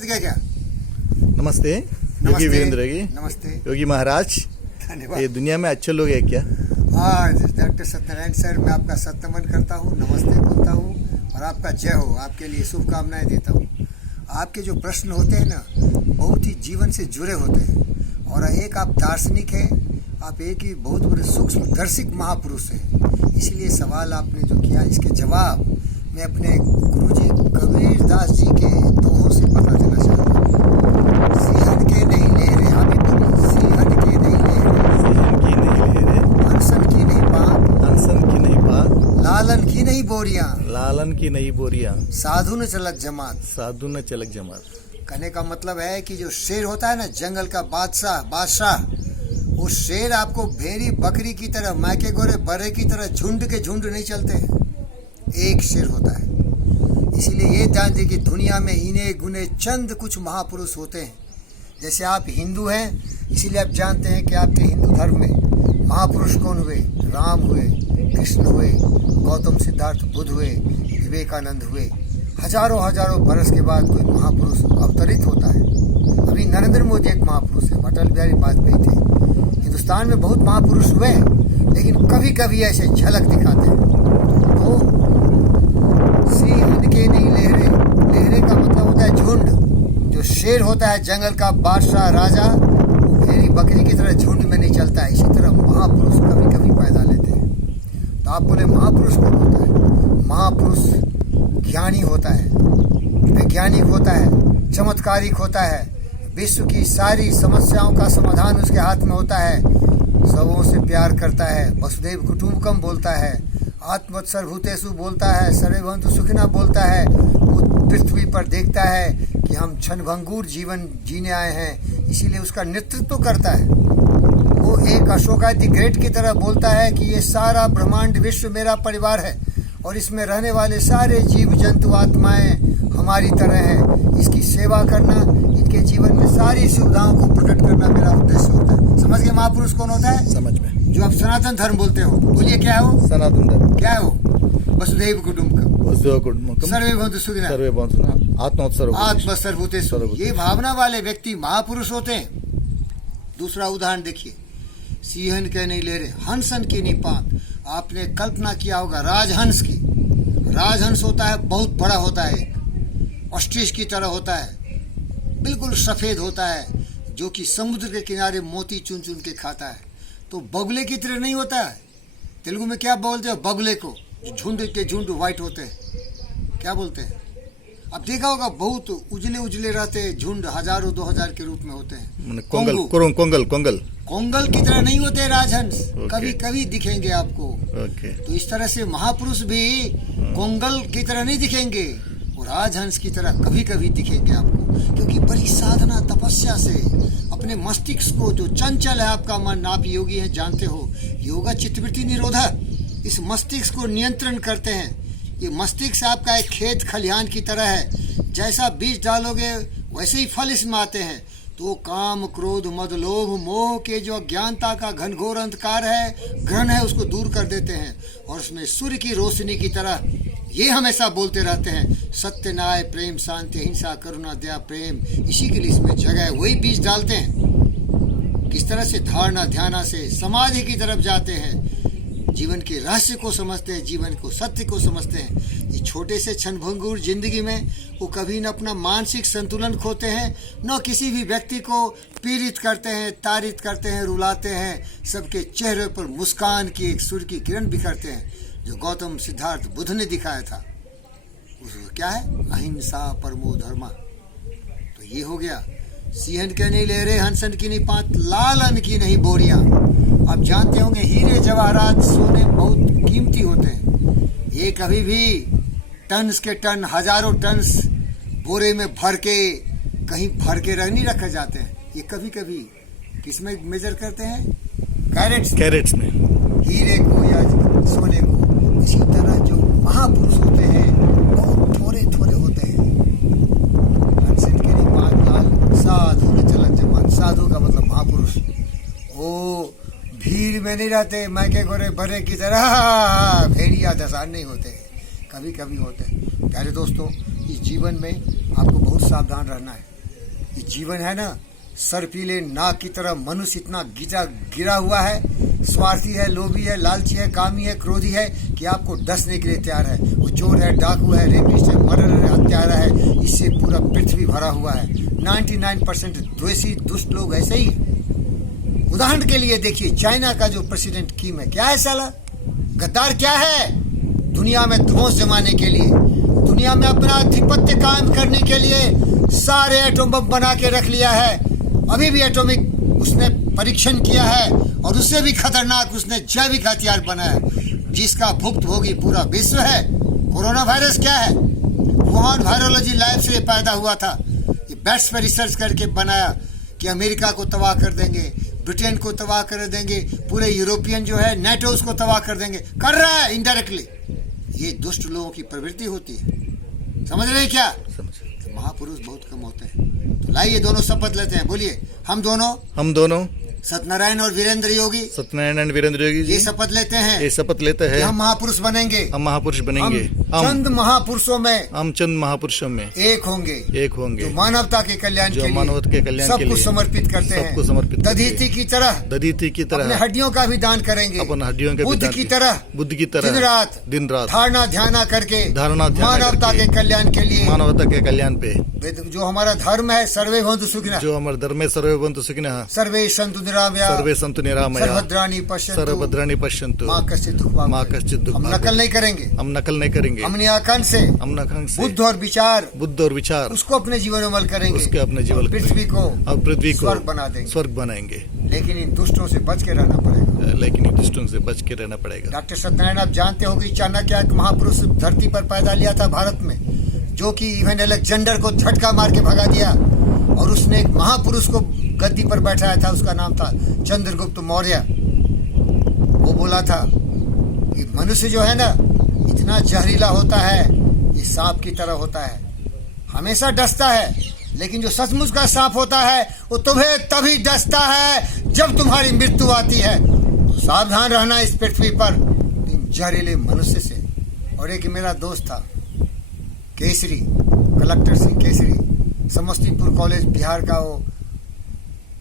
क्या क्या नमस्ते योगी नमस्ते। वीरेंद्र जी। नमस्ते। योगी महाराज, धन्यवाद। ये दुनिया में अच्छे लोग हैं क्या? आज डॉक्टर सत्यनारायण सर, मैं आपका सत्नमन करता हूँ, नमस्ते बोलता हूँ और आपका जय हो, आपके लिए शुभकामनाएं देता हूँ। आपके जो प्रश्न होते हैं ना, बहुत ही जीवन से जुड़े होते हैं और एक आप दार्शनिक हैं, आप एक ही बहुत बड़े सूक्ष्म दर्शिक महापुरुष हैं। इसलिए सवाल आपने जो किया, इसके जवाब मैं अपने गुरुजी कबीरदास जी के दोहों से बता देना चाहता हूँ। सिंहन के नहीं लहरे, हाँ भी बोलिए, सिंहन के नहीं लहरे, सिंहन की नहीं लहरे, हंसन की नहीं बात, हंसन की नहीं बात, लालन की नहीं बोरियां, लालन की नहीं बोरियां, साधु न चलत जमात। साधु न चलक जमात। कहने का मतलब है कि जो शेर होता है ना, जंगल का बादशाह, वो शेर आपको भेड़ी बकरी की तरह, मैके गोरे बर्रे की तरह झुंड के झुंड नहीं चलते हैं, एक शेर होता है। इसीलिए ये ध्यान दें कि दुनिया में इन्हें गुने चंद कुछ महापुरुष होते हैं। जैसे आप हिंदू हैं, इसीलिए आप जानते हैं कि आपके हिंदू धर्म में महापुरुष कौन हुए? राम हुए, कृष्ण हुए, गौतम सिद्धार्थ बुद्ध हुए, विवेकानंद हुए। हजारों हजारों बरस के बाद कोई महापुरुष अवतरित होता है। अभी नरेंद्र मोदी एक महापुरुष है, अटल बिहारी वाजपेयी थे। हिंदुस्तान में बहुत महापुरुष हुए, लेकिन कभी कभी ऐसे झलक दिखाते हैं। तो सिंहन के नहीं लहरे, लहरे का मतलब होता है झुंड। जो शेर होता है जंगल का बादशाह राजा, वो भेड़ी बकरी की तरह झुंड में नहीं चलता है। इसी तरह महापुरुष कभी कभी पैदा लेते हैं। तो आप बोले महापुरुष कौन होता है? महापुरुष ज्ञानी होता है, वैज्ञानिक होता है, चमत्कारिक होता है, विश्व की सारी समस्याओं का समाधान उसके हाथ में होता है, सबों से प्यार करता है, वसुधैव कुटुंबकम बोलता है, आत्मवत् सर्वभूतेषु बोलता है, सर्वे भवन्तु सुखिनः बोलता है। वो पृथ्वी पर देखता है कि हम क्षणभंगुर जीवन जीने आए हैं, इसीलिए उसका नेतृत्व करता है। वो एक अशोका द ग्रेट की तरह बोलता है कि ये सारा ब्रह्मांड विश्व मेरा परिवार है और इसमें रहने वाले सारे जीव जंतु आत्माएं हमारी तरह हैं। इसकी सेवा करना, इनके जीवन में सारी सुविधाओं को प्रकट करना मेरा उद्देश्य होता है। समझ गए महापुरुष कौन होता है? समझ में। जो आप सनातन धर्म बोलते हो, बोलिए क्या है वो? सनातन धर्म क्या है वो? वसुधैव कुटुंबकम, वसुधैव कुटुंबकम, सर्वे भवन्तु सुखिनः, सर्वे भवन्तु सुखिनः, आत्मवत् सर्वभूतेषु। ये भावना वाले व्यक्ति महापुरुष होते हैं। दूसरा उदाहरण देखिए, सिंहन के नहीं लहरे, हंसन की नहीं पात। आपने कल्पना किया होगा राजहंस की। राजहंस होता है, बहुत बड़ा होता है, ऑस्ट्रिच की तरह होता है, बिल्कुल सफेद होता है, जो कि समुद्र के किनारे मोती चुन चुन के खाता है। तो बगुले की तरह नहीं होता है। तेलुगु में क्या बोलते हो बगुले को? झुंड के झुंड व्हाइट होते हैं, क्या बोलते हैं? अब देखा होगा, बहुत उजले उजले रहते हैं, झुंड हजारों 2000 के रूप में होते हैं। कोंगल कोंगल की तरह नहीं होते राजहंस, कभी कभी दिखेंगे आपको। तो इस तरह से महापुरुष भी कोंगल की तरह नहीं दिखेंगे, और राजहंस की तरह कभी कभी दिखेंगे आपको, क्योंकि बड़ी साधना तपस्या से अपने मस्तिष्क को, जो चंचल है आपका मन, आप योगी हैं जानते हो, योगा चित्तवृत्ति निरोधा, इस मस्तिष्क को नियंत्रण करते हैं। ये मस्तिष्क आपका एक खेत खलिहान की तरह है, जैसा बीज डालोगे वैसे ही फल इसमें आते हैं। तो काम क्रोध मद लोभ मोह के जो अज्ञानता का घनघोर अंधकार है, ग्रहण है, उसको दूर कर देते हैं, और उसमें सूर्य की रोशनी की तरह ये हमेशा बोलते रहते हैं, सत्य न्याय प्रेम शांति अहिंसा करुणा दया प्रेम। इसी के लिए इसमें जगह है, वही बीज डालते हैं। किस तरह से धारणा ध्याना से समाधि की तरफ जाते हैं, जीवन के रहस्य को समझते हैं, जीवन को सत्य को समझते हैं। ये छोटे से क्षणभंगुर जिंदगी में वो कभी न अपना मानसिक संतुलन खोते हैं, न किसी भी व्यक्ति को पीड़ित करते हैं, ताड़ित करते हैं, रुलाते हैं। सबके चेहरे पर मुस्कान की एक सूर्य की किरण बिखरते हैं, जो गौतम सिद्धार्थ बुद्ध ने दिखाया था। उसको क्या है? अहिंसा परमो धर्मा। तो ये हो गया, सिंहन के नहीं लहरे, हंसन की नहीं पात, लालन की नहीं बोरियां। आप जानते होंगे हीरे जवाहरात सोने बहुत कीमती होते हैं। ये कभी भी टन्स के टन, हजारों टन्स बोरे में भर के, कहीं भर के नहीं रखे जाते हैं। ये कभी कभी किस में मेजर करते हैं? कैरेट्स में, हीरे को या सोने को। इसी तरह जो महापुरुष होते हैं बहुत थोड़े थोड़े होते हैं। हंसन के नहीं पात, लाल साधु न चलत जमात। साधु का मतलब महापुरुष। वो भीड़ में नहीं रहते, मैके गोरे बड़े की तरह भेड़िया दसान नहीं होते, कभी कभी होते हैं। प्यारे दोस्तों, इस जीवन में आपको बहुत सावधान रहना है। ये जीवन है ना, सर्पीले नाग की तरह मनुष्य इतना गिरा हुआ है, स्वार्थी है, लोभी है, लालची है, कामी है, क्रोधी है कि आपको डसने के लिए तैयार है। वो चोर है, डाकू है, रेपिस्ट है, मर्डरर है, हत्यारा है, इससे पूरा पृथ्वी भरा हुआ है। 99% द्वेषी दुष्ट लोग ऐसे ही है। उदाहरण के लिए देखिए, चाइना का जो प्रेसिडेंट किम है, क्या है साला? गद्दार क्या है? दुनिया में ध्वंस जमाने के लिए, दुनिया में अपना आधिपत्य कायम करने के लिए सारे एटम बम बना के रख लिया है। अभी भी एटॉमिक उसने परीक्षण किया है और उससे भी खतरनाक उसने जैविक हथियार बनाया है, जिसका भुक्तभोगी पूरा विश्व है। कोरोना वायरस क्या है? वुहान वायरोलॉजी लैब से पैदा हुआ था। ये बैट्स पर रिसर्च करके बनाया कि अमेरिका को तबाह कर देंगे, ब्रिटेन को तबाह कर देंगे, पूरे यूरोपियन जो है नेटो उसको तबाह कर देंगे। कर रहा है इनडायरेक्टली। ये दुष्ट लोगों की प्रवृत्ति होती है। समझ रहे हैं क्या? महापुरुष बहुत कम होते हैं। तो लाइए दोनों शपथ लेते हैं। बोलिए, हम दोनों सत्यनारायण और वीरेंद्र योगी, सत्यनारायण एंड वीरेंद्र योगी जी ये शपथ लेते हैं, ये शपथ लेते हैं हम महापुरुष बनेंगे। हम महापुरुष बनेंगे। हम चंद महापुरुषों में हम चंद महापुरुषों में एक होंगे जो मानवता के कल्याण के लिए सब कुछ समर्पित करते हैं। सबको समर्पित दधीचि की तरह अपने हड्डियों का भी दान करेंगे। अपन हड्डियों के बुद्ध की तरह दिन रात धारणा ध्यान करके मानवता के कल्याण के लिए, मानवता के कल्याण पे जो हमारा धर्म है, सर्वे भवन्तु सुखिनः, जो हमारा धर्म है, सर्वे भवन्तु सुखिनः, सर्वे सन्तु निरामयाः, सर्वे सन्तु निरामयाः, सर्वभद्राणि पश्यन्तु, माँ कश्चित् दुःखभाग्। हम नकल नहीं करेंगे। हमने आकांक्षा से बुद्ध और विचार उसको अपने जीवन में अमल करेंगे। पृथ्वी को स्वर्ग बनाएंगे। लेकिन इन दुष्टों से बच के रहना पड़ेगा। डॉक्टर सत्यनारायण, आप जानते हो कि चाणक्य एक महापुरुष धरती पर पैदा लिया था भारत में, जो कि इवन अलेक्जेंडर को झटका मार के भगा दिया। और उसने एक महापुरुष को गद्दी पर बैठाया था, उसका नाम था चंद्रगुप्त मौर्य। वो बोला था कि मनुष्य जो है ना, इतना जहरीला होता है, ये सांप की तरह होता है, हमेशा डसता है, लेकिन जो सचमुच का सांप होता है वो तुम्हें तभी डसता है जब तुम्हारी मृत्यु आती है। तो सावधान रहना इस पृथ्वी पर इन जहरीले मनुष्य से। और एक मेरा दोस्त था केसरी, कलेक्टर सिंह केसरी, समस्तीपुर कॉलेज बिहार का वो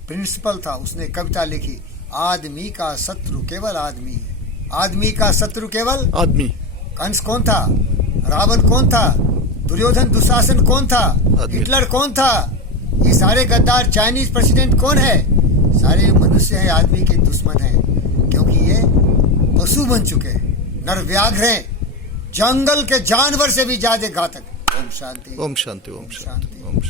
प्रिंसिपल था। उसने कविता लिखी, आदमी का शत्रु केवल आदमी है, आदमी का शत्रु केवल आदमी। कंस कौन था? रावण कौन था? दुर्योधन दुशासन कौन था? हिटलर कौन था? ये सारे गद्दार चाइनीज प्रेसिडेंट कौन है? सारे मनुष्य हैं, आदमी के दुश्मन हैं, क्योंकि ये पशु बन चुके हैं, नरव्याघ्र हैं, जंगल के जानवर से भी ज्यादा घातक। ओम शांति, ओम शांति, ओम शांति।